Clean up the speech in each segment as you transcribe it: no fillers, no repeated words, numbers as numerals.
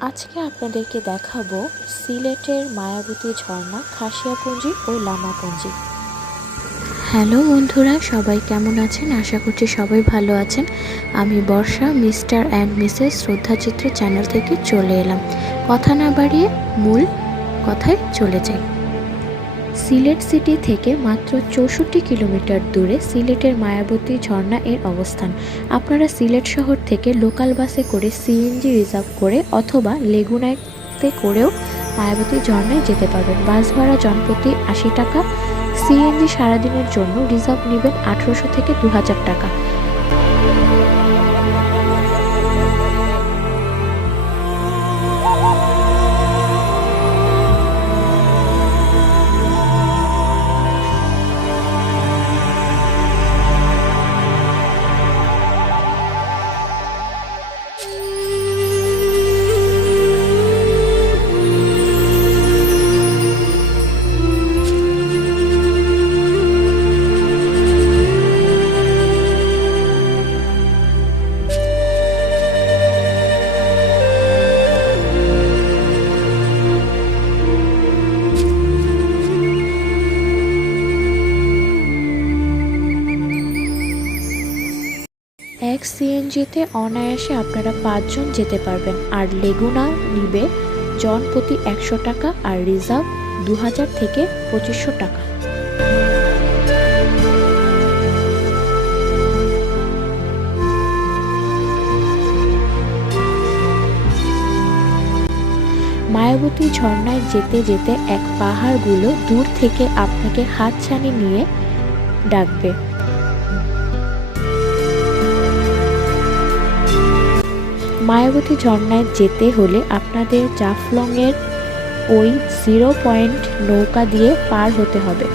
আজকে আপনাদেরকে দেখাবো সিলেটের মায়াবতী ঝর্ণা, খাসিয়াপুঞ্জি ও লামাপুঞ্জি। হ্যালো বন্ধুরা, সবাই কেমন আছেন? আশা করছি সবাই ভালো আছেন। আমি বর্ষা মিস্টার অ্যান্ড মিসেস শ্রদ্ধাচিত্র চ্যানেল থেকে চলে এলাম। কথা না বাড়িয়ে মূল কথায় চলে যাই। সিলেট সিটি থেকে মাত্র 64 কিলোমিটার দূরে সিলেটের মায়াবতী ঝর্ণা এর অবস্থান। আপনারা সিলেট শহর থেকে লোকাল বাসে করে সিএনজি রিজার্ভ করে অথবা লেগুনাতে করেও মায়াবতী ঝর্ণায় যেতে পারবেন। বাস ভাড়া জনপ্রতি 80 টাকা। সিএনজি সারাদিনের জন্য রিজার্ভ নেবেন 1800 থেকে 2000 টাকা। এক সিএনজিতে অনায়াসে আপনারা 5 জন যেতে পারবেন। আর লেগুনা নিবে জন প্রতি 100 টাকা আর রিজার্ভ 2000 থেকে 2500 টাকা। মায়াবতী ঝর্ণায় যেতে যেতে এক পাহাড়গুলো দূর থেকে আপনাকে হাতছানি নিয়ে ডাকবে। মায়াবতী ঝর্ণায় যেতে হলে আপনাদের জাফলংয়ের ওই 0 পয়েন্ট নৌকা দিয়ে পার হতে হবে।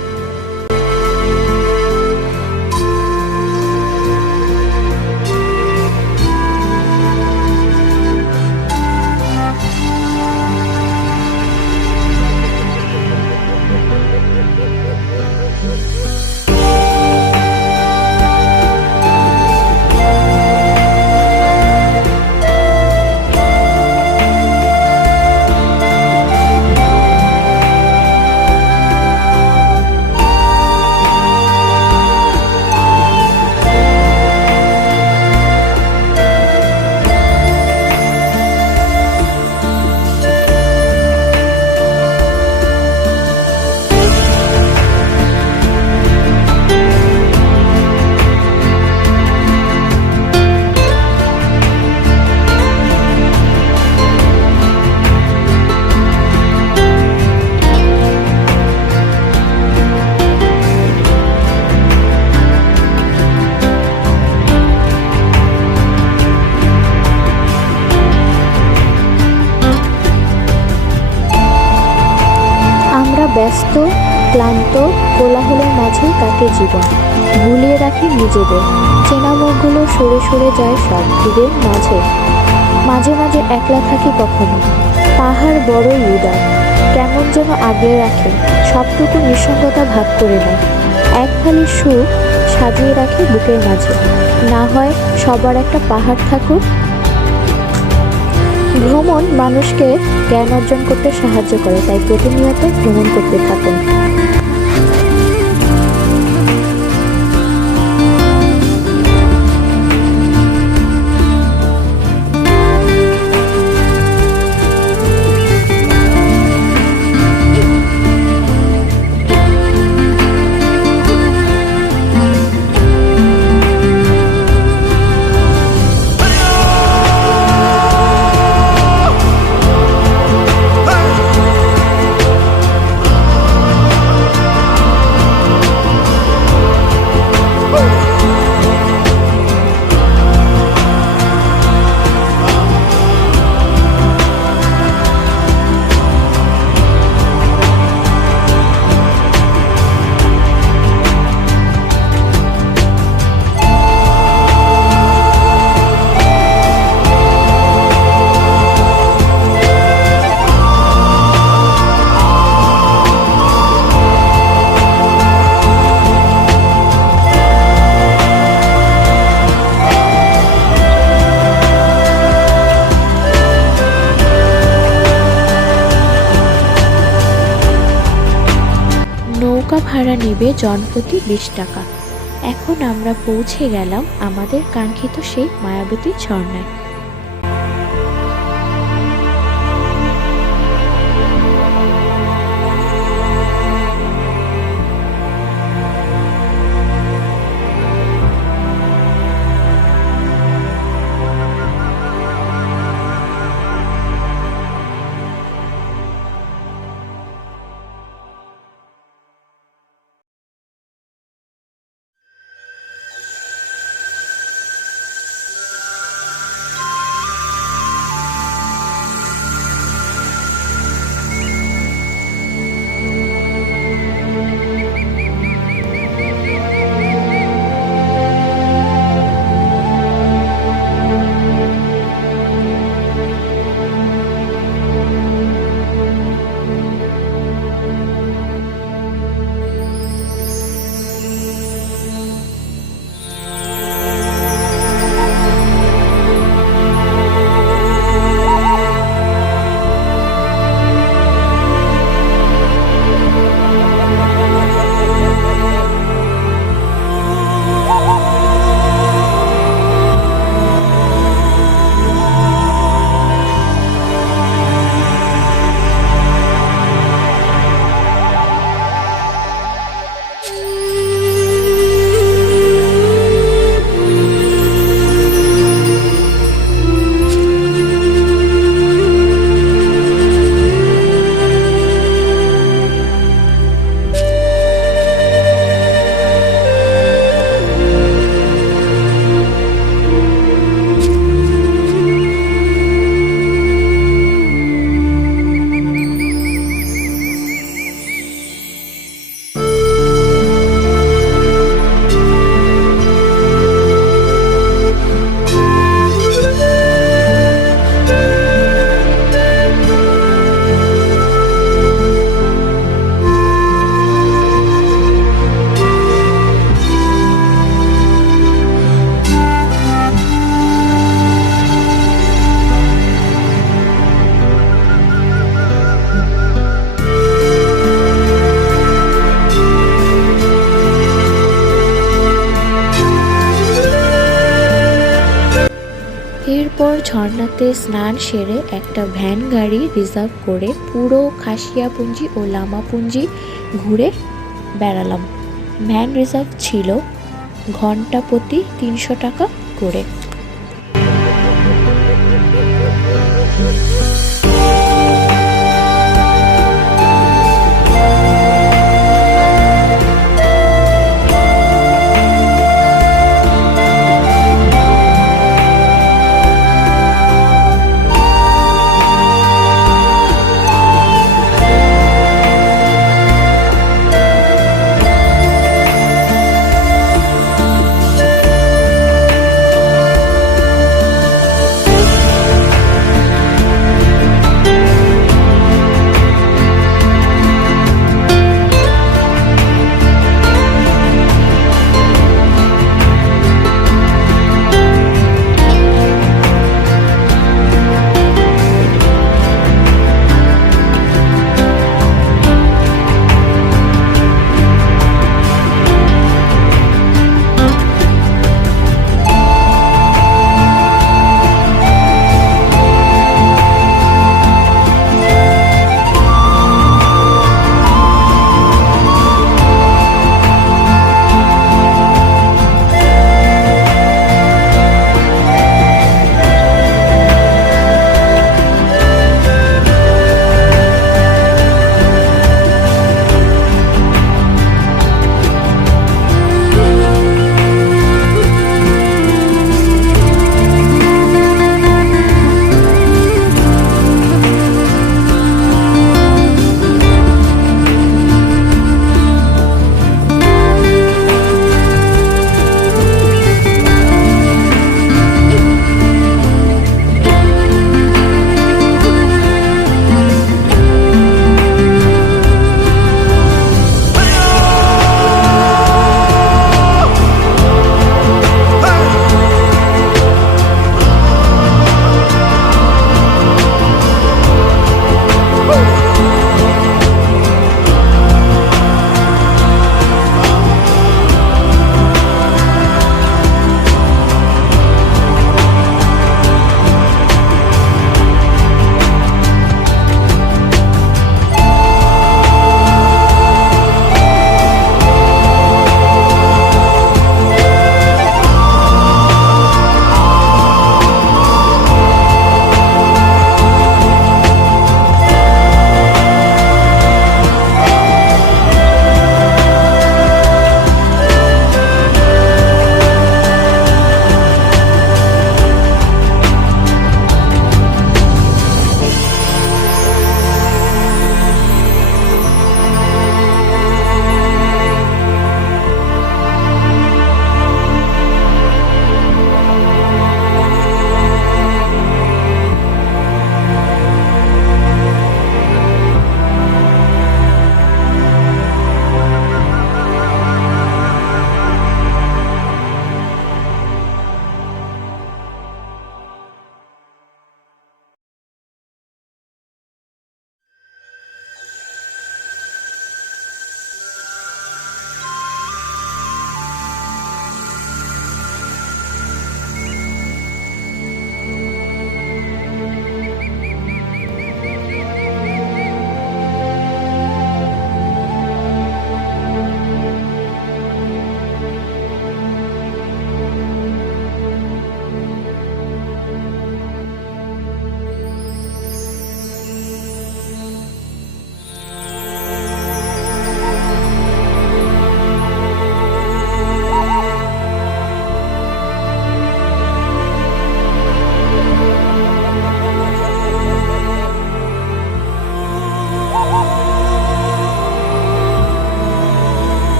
ব্যস্ত ক্লান্ত কোলাহলের মাঝেই কাটে জীবন, ভুলিয়ে রাখি নিজেদের। চেনা মুখগুলো সরে সরে যায় সব ভিড়ের মাঝে। মাঝে মাঝে একলা থাকি কখনো। পাহাড় বড়ই উদার, কেমন যেন আগলে রাখে, সবটুকু নিঃসঙ্গতা ভাগ করে নেয়। এক ফালি সুখ সাজিয়ে রাখে বুকের মাঝে। না হয় সবার একটা পাহাড় থাকুক। ভ্রমণ মানুষকে জ্ঞান অর্জন করতে সাহায্য করে, তাই প্রতিনিয়ত ভ্রমণ করতে থাকুন। নৌকা ভাড়া নেবে জনপ্রতি 20 টাকা। এখন আমরা পৌঁছে গেলাম আমাদের কাঙ্ক্ষিত সেই মায়াবতী ঝর্ণায়। এরপর ঝর্ণাতে স্নান সেরে একটা ভ্যান গাড়ি রিজার্ভ করে পুরো খাসিয়াপুঞ্জি ও লামাপুঞ্জি ঘুরে বেড়ালাম। ভ্যান রিজার্ভ ছিল ঘন্টা প্রতি 300 টাকা করে।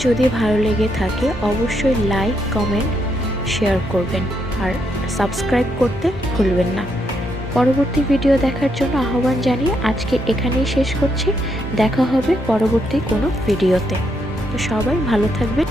যদি ভালো লেগে থাকে অবশ্যই লাইক, কমেন্ট, শেয়ার করবেন আর সাবস্ক্রাইব করতে ভুলবেন না। পরবর্তী ভিডিও দেখার জন্য আহ্বান জানিয়ে আজকে এখানেই শেষ করছি। দেখা হবে পরবর্তী কোনো ভিডিওতে। তো সবাই ভালো থাকবেন।